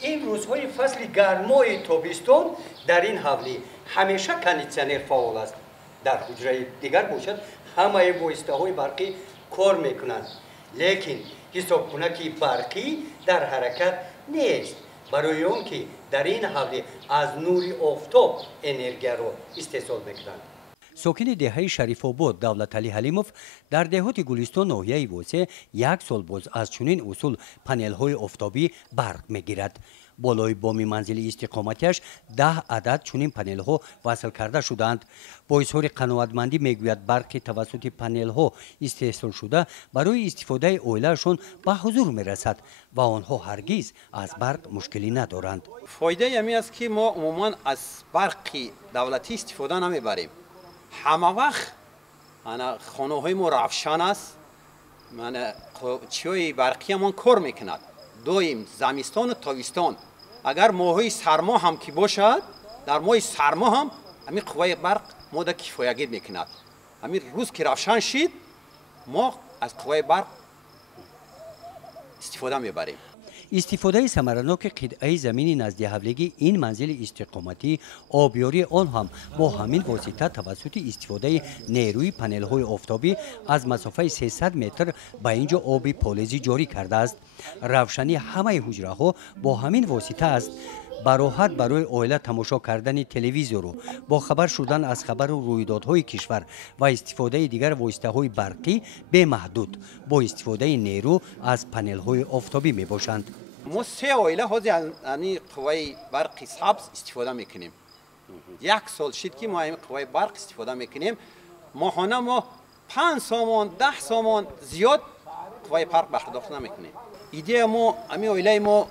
این روزهای فصل گرمای تابستان در این حولی همیشه کاندیسیونر فعال است. در حجره دیگر باشد همه وایسته‌های برقی کار میکنند، لیکن حسابخانه برقی در حرکت نیست، برای اون که در این حولی از نور آفتاب انرژی را استحصال میکنند. ساکن دهه شریف آباد دولتعلی حلیموف در دهات گلستان ناحیه واسه یک سال باز از چنین اصول پنل های آفتابی برق میگیرد. بالای بام منزل استقامتیش 10 عدد چنین پنل ها وصل کرده شدند. با اظهار قناعتمندی میگوید برق توسط پنل ها استحصال شده برای استفاده عائلهشان به حضور میرسد و آنها هرگز از برق مشکلی ندارند. فایده یمی است که ما عموما از برق دولتی استفاده نمیبریم. همه وقت خانه های ما روشن است، چیای برقی همان کار میکند. دویم زمستان و تابستان اگر ماهای سرما هم که باشد، در ماه سرما هم همین قوه برق ما در کفایت میکند. همین روز که روشن شد ما از قوه برق استفاده میبریم. استفاده ثمرناک قطعه زمین نزد حولیگی این منزل استقامتی آبیاری آن هم با همین واسطه توسط استفاده نیروی پنل های آفتابی از مسافه 300 متر به اینجا آب پالزی جاری کرده است. روشنی همه حجره ها با همین واسطه است. براحت برای عائله تماشا کردن تلویزیون رو با خبر شدن از خبر و رویدادهای کشور و استفاده دیگر واسطه های برقی به محدود با استفاده نیرو از پنل های آفتابی می باشند. ما 3 عائله ها از قوه برق سبز استفاده میکنیم. 1 سال شد که ما این قوه برق استفاده میکنیم. ماهانه ما 5 سامان 10 سامان زیاد قوه برق پرداخت نمیکنیم. ایده ما همین عائله ما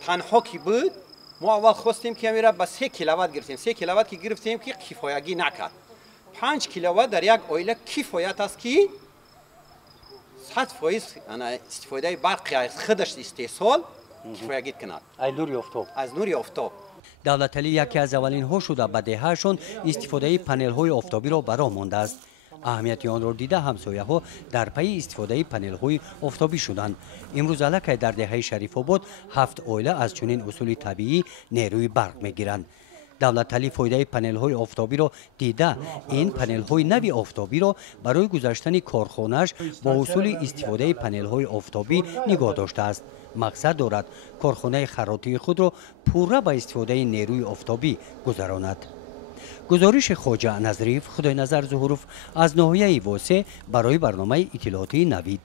تنها کی بود، ما اول خواستیم که همیشه به 3 کیلووات گرفتیم. 3 کیلووات که گرفتیم که کفایتی نکرد. 5 کیلووات در یک عائله کفایت است که 100% استفاده برق از خودش استحصال کفایت کند. از نور آفتاب. دولتعلی یکی از اولین ها شده به دههشان استفاده پنل های آفتابی را برا مانده است. اهمیت آن را دیده همسایه ها در پی استفاده پنل های آفتابی شدند. امروز الکی در دهه شریف آباد 7 عائله از چنین اصول طبیعی نیروی برق میگیرند. دولتعلی فایده پنل های آفتابی را دیده این پنل های نوی آفتابی را برای گذاشتن کارخانه‌اش با اصول استفاده پنل های آفتابی نگاه داشته است. مقصد دارد کارخانه خراطی خود را پوره با استفاده نیروی آفتابی گذراند. گزارش خواجه نظریف خدای نظر ظهوروف از ناحیه واسه برای برنامه اطلاعاتی نوید.